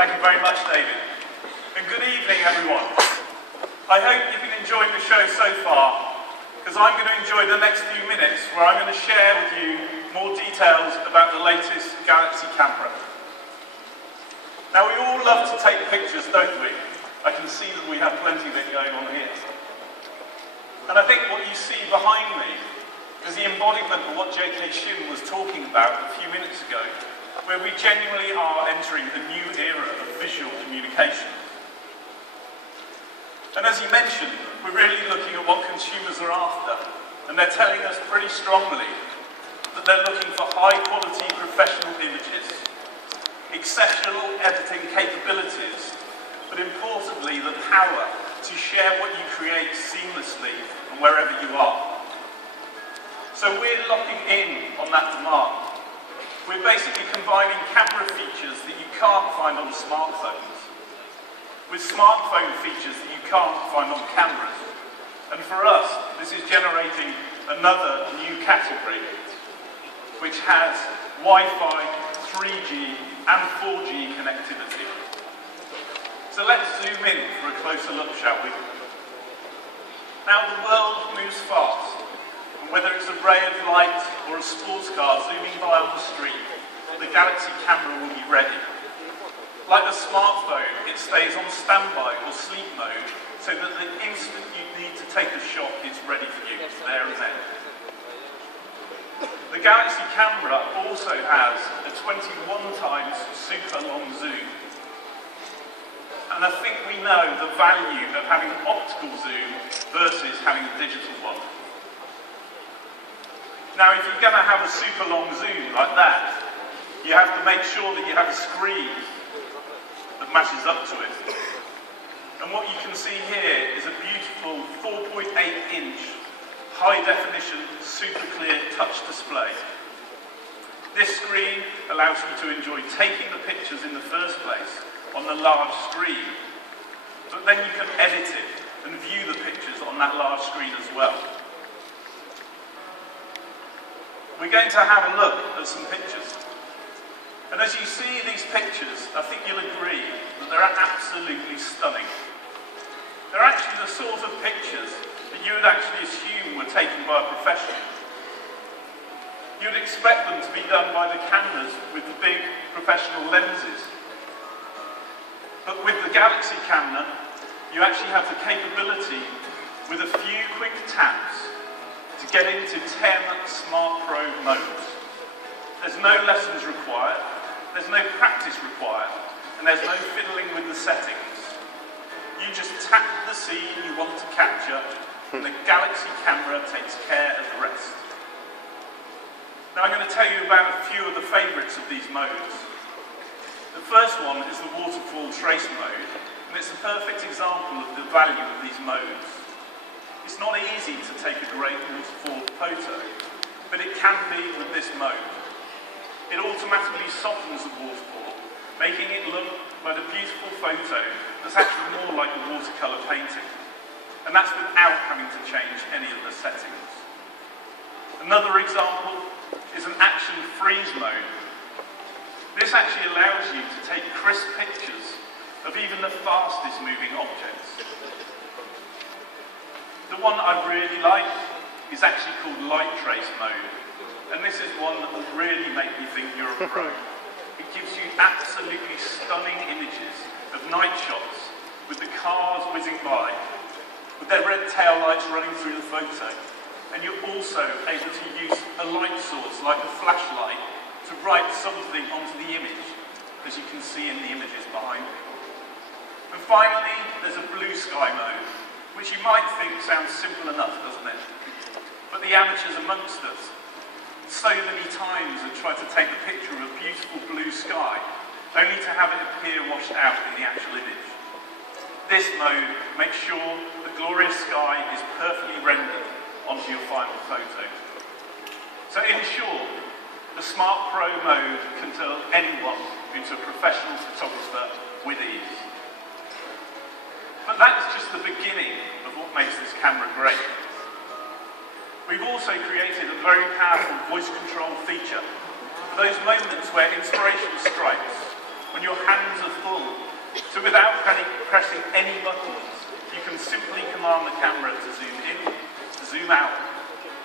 Thank you very much, David. And good evening, everyone. I hope you've been enjoying the show so far, because I'm going to enjoy the next few minutes where I'm going to share with you more details about the latest Galaxy camera. Now, we all love to take pictures, don't we? I can see that we have plenty of it going on here. And I think what you see behind me is the embodiment of what J.K. Shin was talking about a few minutes ago, where we genuinely are entering a new era of visual communication. And as he mentioned, we're really looking at what consumers are after, and they're telling us pretty strongly that they're looking for high-quality professional images, exceptional editing capabilities, but importantly, the power to share what you create seamlessly from wherever you are. So we're locking in on that demand. We're basically combining camera features that you can't find on smartphones with smartphone features that you can't find on cameras. And for us, this is generating another new category, which has Wi-Fi, 3G and 4G connectivity. So let's zoom in for a closer look, shall we? Now, the world moves fast. Whether it's a ray of light or a sports car zooming by on the street, the Galaxy camera will be ready. Like a smartphone, it stays on standby or sleep mode, so that the instant you need to take a shot, it's ready for you. It's there and then. The Galaxy camera also has a 21 times super long zoom. And I think we know the value of having an optical zoom versus having a digital one. Now, if you're going to have a super long zoom like that, you have to make sure that you have a screen that matches up to it. And what you can see here is a beautiful 4.8-inch high-definition, super clear touch display. This screen allows you to enjoy taking the pictures in the first place on the large screen, but then you can edit it and view the pictures on that large screen as well. We're going to have a look at some pictures. And as you see these pictures, I think you'll agree that they're absolutely stunning. They're actually the sort of pictures that you would actually assume were taken by a professional. You'd expect them to be done by the cameras with the big professional lenses. But with the Galaxy camera, you actually have the capability, with a few quick taps, to get into 10 Smart Pro modes. There's no lessons required, there's no practice required, and there's no fiddling with the settings. You just tap the scene you want to capture, and the Galaxy camera takes care of the rest. Now I'm going to tell you about a few of the favourites of these modes. The first one is the waterfall trace mode, and it's a perfect example of the value of these modes. It's not easy to take a great waterfall photo, but it can be with this mode. It automatically softens the waterfall, making it look like a beautiful photo that's actually more like a watercolour painting. And that's without having to change any of the settings. Another example is an action freeze mode. This actually allows you to take crisp pictures of even the fastest moving objects. The one I really like is actually called light trace mode, and this is one that will really make me think you're a pro. It gives you absolutely stunning images of night shots with the cars whizzing by, with their red tail lights running through the photo, and you're also able to use a light source like a flashlight to write something onto the image, as you can see in the images behind me. And finally, there's a blue sky mode, which you might think sounds simple enough, doesn't it? But the amateurs amongst us so many times have tried to take a picture of a beautiful blue sky, only to have it appear washed out in the actual image. This mode makes sure the glorious sky is perfectly rendered onto your final photo. So in short, the Smart Pro mode can turn anyone into a professional photographer with ease. But that's just the beginning of what makes this camera great. We've also created a very powerful voice control feature for those moments where inspiration strikes when your hands are full. So without pressing any buttons, you can simply command the camera to zoom in, to zoom out,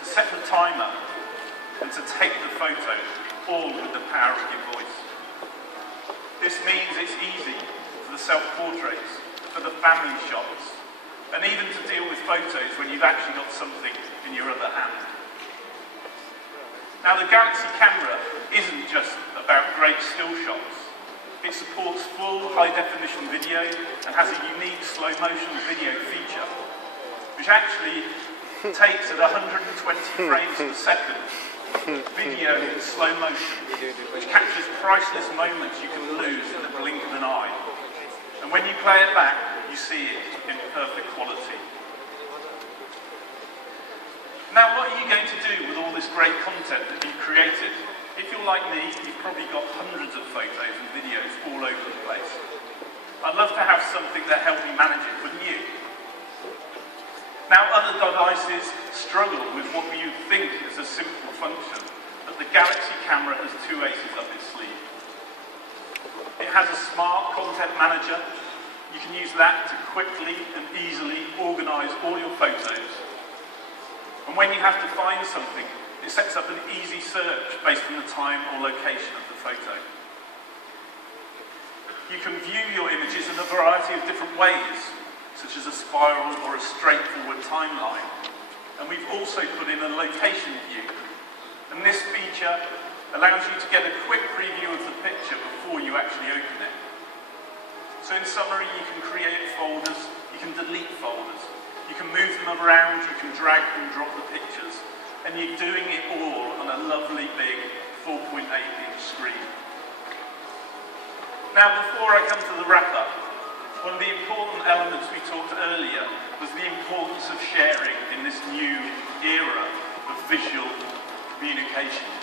to set the timer, and to take the photo, all with the power of your voice. This means it's easy for the self-portraits, for the family shots, and even to deal with photos when you've actually got something in your other hand. Now, the Galaxy camera isn't just about great still shots. It supports full high-definition video and has a unique slow-motion video feature, which actually takes at 120 frames per second video in slow motion, which captures priceless moments you can lose in the blink of an eye. And when you play it back, you see it in perfect quality. Now, what are you going to do with all this great content that you've created? If you're like me, you've probably got hundreds of photos and videos all over the place. I'd love to have something that helped me manage it, wouldn't you? Now, other devices struggle with what you think is a simple function, but the Galaxy camera has two aces up its sleeve. It has a smart content manager. You can use that to quickly and easily organise all your photos. And when you have to find something, it sets up an easy search based on the time or location of the photo. You can view your images in a variety of different ways, such as a spiral or a straightforward timeline. And we've also put in a location view. And this feature allows you to get a quick preview of the picture before you actually open it. So in summary, you can create folders, you can delete folders, you can move them around, you can drag and drop the pictures, and you're doing it all on a lovely big 4.8-inch screen. Now, before I come to the wrap-up, one of the important elements we talked earlier was the importance of sharing in this new era of visual communications.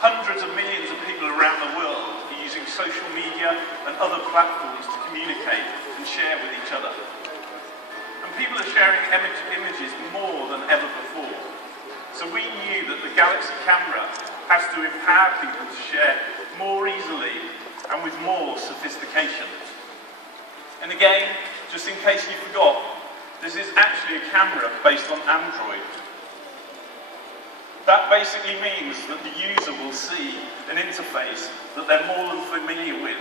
Hundreds of millions of people around the world are using social media and other platforms to communicate and share with each other. And people are sharing images more than ever before. So we knew that the Galaxy camera has to empower people to share more easily and with more sophistication. And again, just in case you forgot, this is actually a camera based on Android. That basically means that the user will see an interface that they're more than familiar with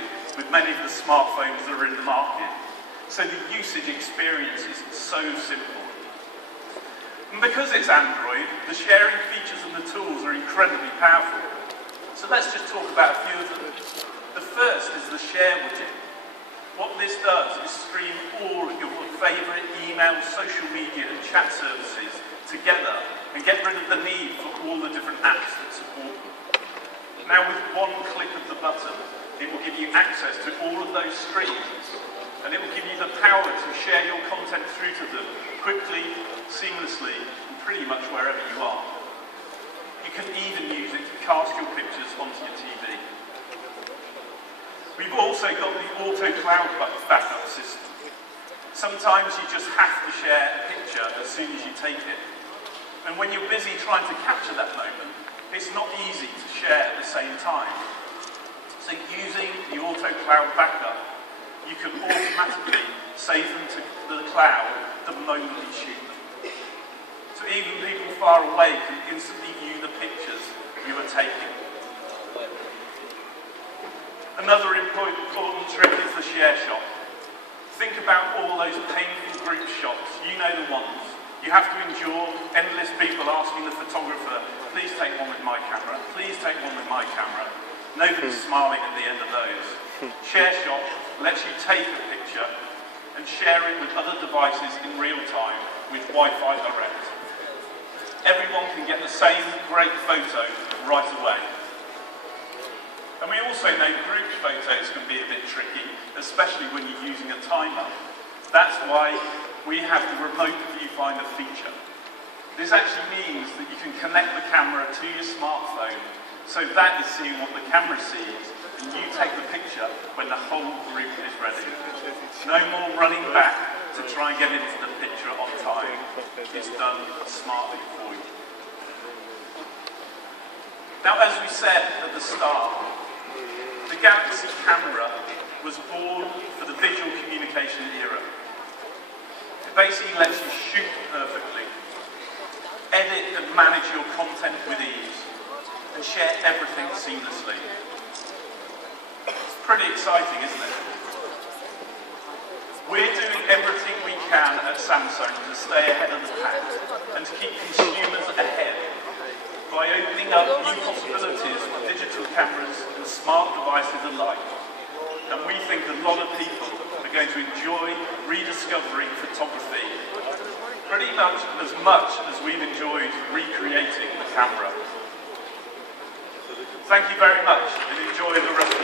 many of the smartphones that are in the market. So the usage experience is so simple. And because it's Android, the sharing features and the tools are incredibly powerful. So let's just talk about a few of them. The first is the Share widget. What this does is stream all of your favourite email, social media and chat services together and get rid of the need for all the different apps that support them. Now with one click of the button, it will give you access to all of those streams, and it will give you the power to share your content through to them quickly, seamlessly, and pretty much wherever you are. You can even use it to cast your pictures onto your TV. We've also got the auto cloud backup system. Sometimes you just have to share a picture as soon as you take it. And when you're busy trying to capture that moment, it's not easy to share at the same time. So using the auto cloud backup, you can automatically save them to the cloud the moment you shoot them. So even people far away can instantly view the pictures you are taking. Another important trick is the share shot. Think about all those painful group shots, you know the ones. You have to endure endless people asking the photographer, please take one with my camera, please take one with my camera. Nobody's smiling at the end of those. Share shot lets you take a picture and share it with other devices in real time with Wi-Fi direct. Everyone can get the same great photo right away. And we also know group photos can be a bit tricky, especially when you're using a timer. That's why we have the remote viewfinder feature. This actually means that you can connect the camera to your smartphone, so that is seeing what the camera sees, and you take the picture when the whole group is ready. No more running back to try and get into the picture on time. It's done smartly for you. Now, as we said at the start, the the Galaxy camera was born for the visual communication era. It basically lets you shoot perfectly, edit and manage your content with ease, and share everything seamlessly. It's pretty exciting, isn't it? We're doing everything we can at Samsung to stay ahead of the pack and to keep consumers ahead by opening up new possibilities for digital cameras and smart devices alike. And we think a lot of people are going to enjoy rediscovering photography pretty much as we've enjoyed recreating the camera. Thank you very much and enjoy the rest